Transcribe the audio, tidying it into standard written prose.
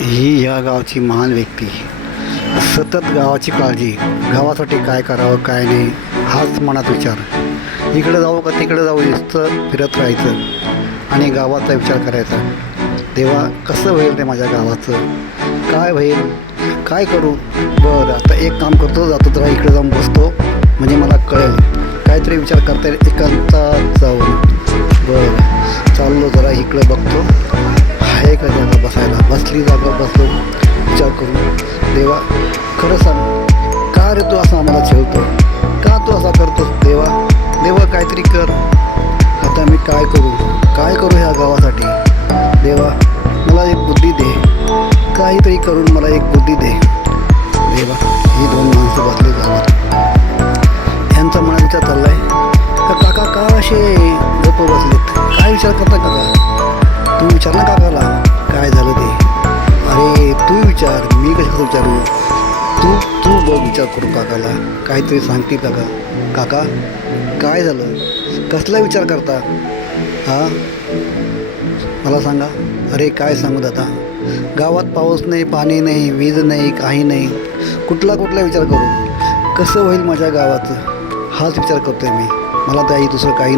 ही या गावाची महान व्यक्ती. सतत गावाची काळजी, गावासाठी काय करावं काय नाही हाच मनात विचार. इकडं जाऊ का तिकडं जाऊ नुसतं फिरत राहायचं आणि गावाचा विचार करायचा. देवा कसं होईल रे माझ्या गावाचं, काय होईल, काय करू. बरं आता एक काम करतो, जातो जरा इकडे जाऊन बसतो म्हणजे मला कळेल काहीतरी विचार करता येईल एकांतात जाऊन. बरं चाललो जरा इकडं बघतो आहे का जागा बसायला. बसली जागा बसलो विचार करून. देवा खरं सांग, का रे तू असं आम्हाला ठेवतो, का तू असा करतोस. देवा देवा काहीतरी कर. आता मी काय करू ह्या गावासाठी. देवा मला एक बुद्धी दे, काहीतरी करून मला एक बुद्धी दे. देवा ही दोन माणसं बसली गावात, यांचा मनात विचार चाललाय का काका का असे गप्प बसलेत, काय विचार करता काका. तू विचार ना काकाला काय झालं ते. अरे तू विचार, मी कशाचं विचारू. तू तू बघ विचार करू काकाला, काहीतरी सांगतील काका. काका काय झालं, कसला विचार करता. हां मला सांगा. अरे काय सांगू दादा, गावात पाऊस नाही, पाणी नाही, वीज नाही, काही नाही. कुठला विचार करू, कसं होईल माझ्या गावाचं हाच विचार करतो आहे मी. मला त्याही दुसरं काही